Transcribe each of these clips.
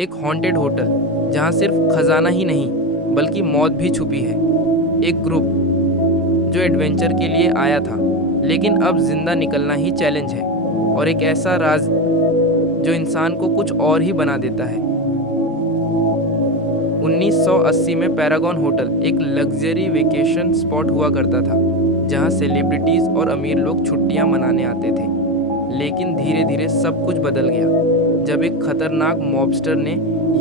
एक haunted hotel जहां सिर्फ खजाना ही नहीं बल्कि मौत भी छुपी है। एक ग्रुप जो एडवेंचर के लिए आया था लेकिन अब जिंदा निकलना ही चैलेंज है, और एक ऐसा राज जो इंसान को कुछ और ही बना देता है। 1980 में पैरागॉन होटल एक लग्जरी वेकेशन स्पॉट हुआ करता था जहां सेलिब्रिटीज और अमीर लोग छुट्टियां मनाने आते थे। लेकिन धीरे धीरे सब कुछ बदल गया जब एक खतरनाक मॉबस्टर ने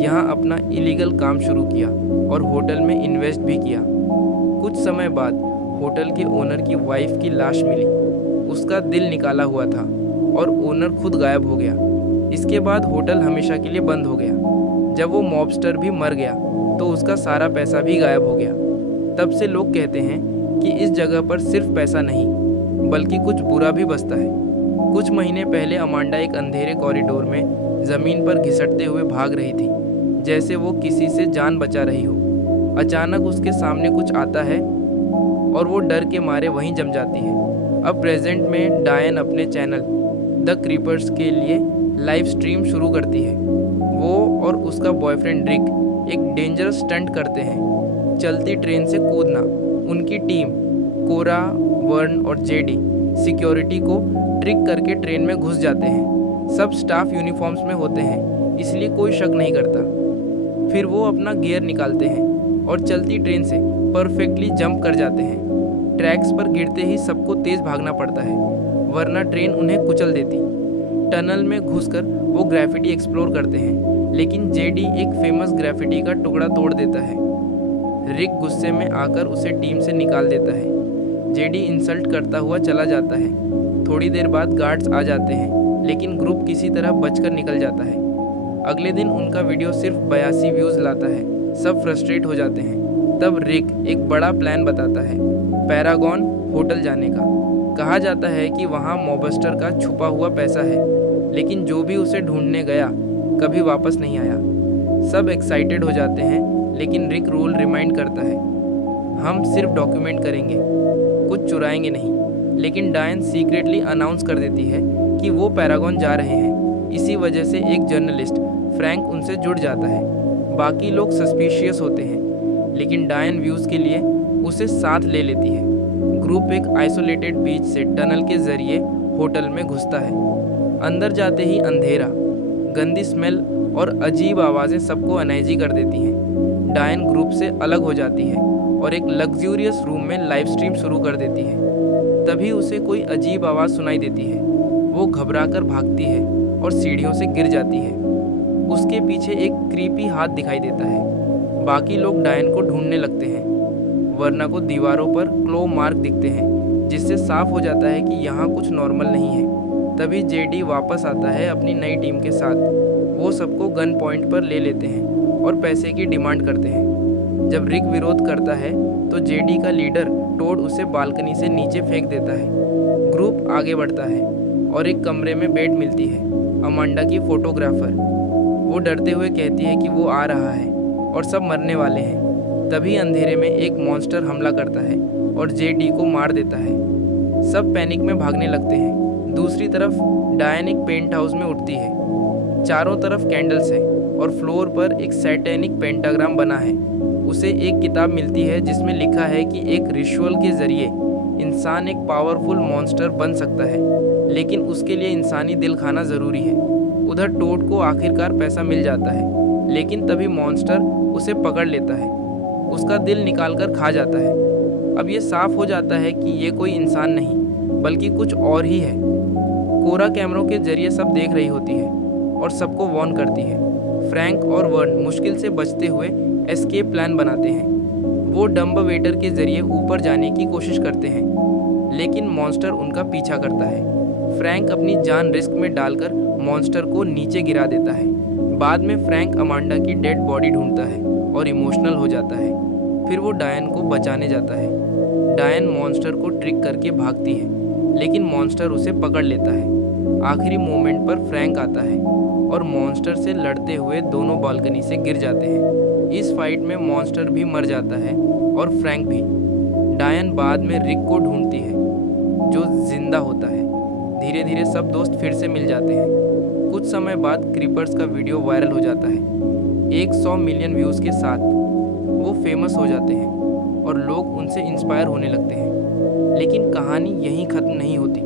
यहां अपना इलीगल काम शुरू किया और होटल में इन्वेस्ट भी किया। कुछ समय बाद होटल के ओनर की वाइफ की लाश मिली। उसका दिल निकाला हुआ था और ओनर खुद गायब हो गया। इसके बाद होटल हमेशा के लिए बंद हो गया। जब वो मॉबस्टर भी मर गया तो उसका सारा पैसा भी गायब हो गया। तब से लोग कहते हैं कि इस जगह पर सिर्फ पैसा नहीं बल्कि कुछ बुरा भी बसता है। कुछ महीने पहले अमांडा एक अंधेरे कॉरिडोर में ज़मीन पर घिसटते हुए भाग रही थी, जैसे वो किसी से जान बचा रही हो। अचानक उसके सामने कुछ आता है और वो डर के मारे वहीं जम जाती है। अब प्रेजेंट में डायन अपने चैनल द क्रीपर्स के लिए लाइव स्ट्रीम शुरू करती है। वो और उसका बॉयफ्रेंड रिक एक डेंजरस स्टंट करते हैं, चलती ट्रेन से कूदना। उनकी टीम कोरा, वर्न और जेडी सिक्योरिटी को ट्रिक करके ट्रेन में घुस जाते हैं। सब स्टाफ यूनिफॉर्म्स में होते हैं इसलिए कोई शक नहीं करता। फिर वो अपना गियर निकालते हैं और चलती ट्रेन से परफेक्टली जंप कर जाते हैं। ट्रैक्स पर गिरते ही सबको तेज़ भागना पड़ता है वरना ट्रेन उन्हें कुचल देती। टनल में घुसकर वो ग्राफिटी एक्सप्लोर करते हैं, लेकिन जेडी एक फेमस ग्राफिटी का टुकड़ा तोड़ देता है। रिक गुस्से में आकर उसे टीम से निकाल देता है। जेडी इंसल्ट करता हुआ चला जाता है। थोड़ी देर बाद गार्ड्स आ जाते हैं, लेकिन ग्रुप किसी तरह बचकर निकल जाता है। अगले दिन उनका वीडियो सिर्फ 82 व्यूज़ लाता है। सब फ्रस्ट्रेट हो जाते हैं। तब रिक एक बड़ा प्लान बताता है, पैरागॉन होटल जाने का। कहा जाता है कि वहाँ मॉबस्टर का छुपा हुआ पैसा है, लेकिन जो भी उसे ढूंढने गया कभी वापस नहीं आया। सब एक्साइटेड हो जाते हैं, लेकिन रिक रूल रिमाइंड करता है, हम सिर्फ डॉक्यूमेंट करेंगे, कुछ चुराएंगे नहीं। लेकिन डायन सीक्रेटली अनाउंस कर देती है कि वो पैरागॉन जा रहे हैं। इसी वजह से एक जर्नलिस्ट फ्रैंक उनसे जुड़ जाता है। बाकी लोग सस्पिशियस होते हैं, लेकिन डायन व्यूज़ के लिए उसे साथ ले लेती है। ग्रुप एक आइसोलेटेड बीच से टनल के जरिए होटल में घुसता है। अंदर जाते ही अंधेरा, गंदी स्मेल और अजीब आवाज़ें सबको अनईजी कर देती हैं। डायन ग्रुप से अलग हो जाती है और एक लग्जूरियस रूम में लाइव स्ट्रीम शुरू कर देती है। तभी उसे कोई अजीब आवाज़ सुनाई देती है। वो घबराकर भागती है और सीढ़ियों से गिर जाती है। उसके पीछे एक क्रीपी हाथ दिखाई देता है। बाकी लोग डायन को ढूंढने लगते हैं। वरना को दीवारों पर क्लो मार्क दिखते हैं, जिससे साफ हो जाता है कि यहाँ कुछ नॉर्मल नहीं है। तभी जेडी वापस आता है अपनी नई टीम के साथ। वो सबको गन पॉइंट पर ले लेते हैं और पैसे की डिमांड करते हैं। जब रिक विरोध करता है तो जेडी का लीडर टोड उसे बालकनी से नीचे फेंक देता है। ग्रुप आगे बढ़ता है और एक कमरे में बेड मिलती है अमांडा की फोटोग्राफर। वो डरते हुए कहती है कि वो आ रहा है और सब मरने वाले हैं। तभी अंधेरे में एक मॉन्स्टर हमला करता है और जेडी को मार देता है। सब पैनिक में भागने लगते हैं। दूसरी तरफ डायन एक पेंट हाउस में उठती है। चारों तरफ कैंडल्स हैं और फ्लोर पर एक सैटेनिक पेंटाग्राम बना है। उसे एक किताब मिलती है जिसमें लिखा है कि एक रिचुअल के जरिए इंसान एक पावरफुल मॉन्स्टर बन सकता है, लेकिन उसके लिए इंसानी दिल खाना ज़रूरी है। उधर टोड को आखिरकार पैसा मिल जाता है, लेकिन तभी मॉन्स्टर उसे पकड़ लेता है, उसका दिल निकालकर खा जाता है। अब ये साफ हो जाता है कि ये कोई इंसान नहीं बल्कि कुछ और ही है। कोरा कैमरों के जरिए सब देख रही होती है और सबको वार्न करती है। फ्रैंक और वर्न मुश्किल से बचते हुए एस्केप प्लान बनाते हैं। वो डम्ब वेटर के जरिए ऊपर जाने की कोशिश करते हैं, लेकिन मॉन्स्टर उनका पीछा करता है। फ्रैंक अपनी जान रिस्क में डालकर मॉन्स्टर को नीचे गिरा देता है। बाद में फ्रैंक अमांडा की डेड बॉडी ढूंढता है और इमोशनल हो जाता है। फिर वो डायन को बचाने जाता है। डायन मॉन्स्टर को ट्रिक करके भागती है, लेकिन मॉन्स्टर उसे पकड़ लेता है। आखिरी मोमेंट पर फ्रैंक आता है और मॉन्स्टर से लड़ते हुए दोनों बालकनी से गिर जाते हैं। इस फाइट में मॉन्स्टर भी मर जाता है और फ्रैंक भी। डायन बाद में रिक को ढूंढती है जो जिंदा होता है। धीरे धीरे सब दोस्त फिर से मिल जाते हैं। कुछ समय बाद क्रीपर्स का वीडियो वायरल हो जाता है 100 मिलियन व्यूज़ के साथ वो फेमस हो जाते हैं और लोग उनसे इंस्पायर होने लगते हैं। लेकिन कहानी यहीं ख़त्म नहीं होती,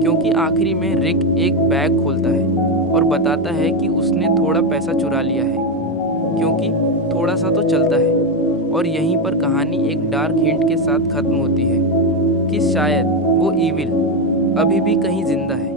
क्योंकि आखिरी में रिक एक बैग खोलता है और बताता है कि उसने थोड़ा पैसा चुरा लिया है, क्योंकि थोड़ा सा तो चलता है। और यहीं पर कहानी एक डार्क हिंट के साथ ख़त्म होती है कि शायद वो ईविल अभी भी कहीं ज़िंदा है।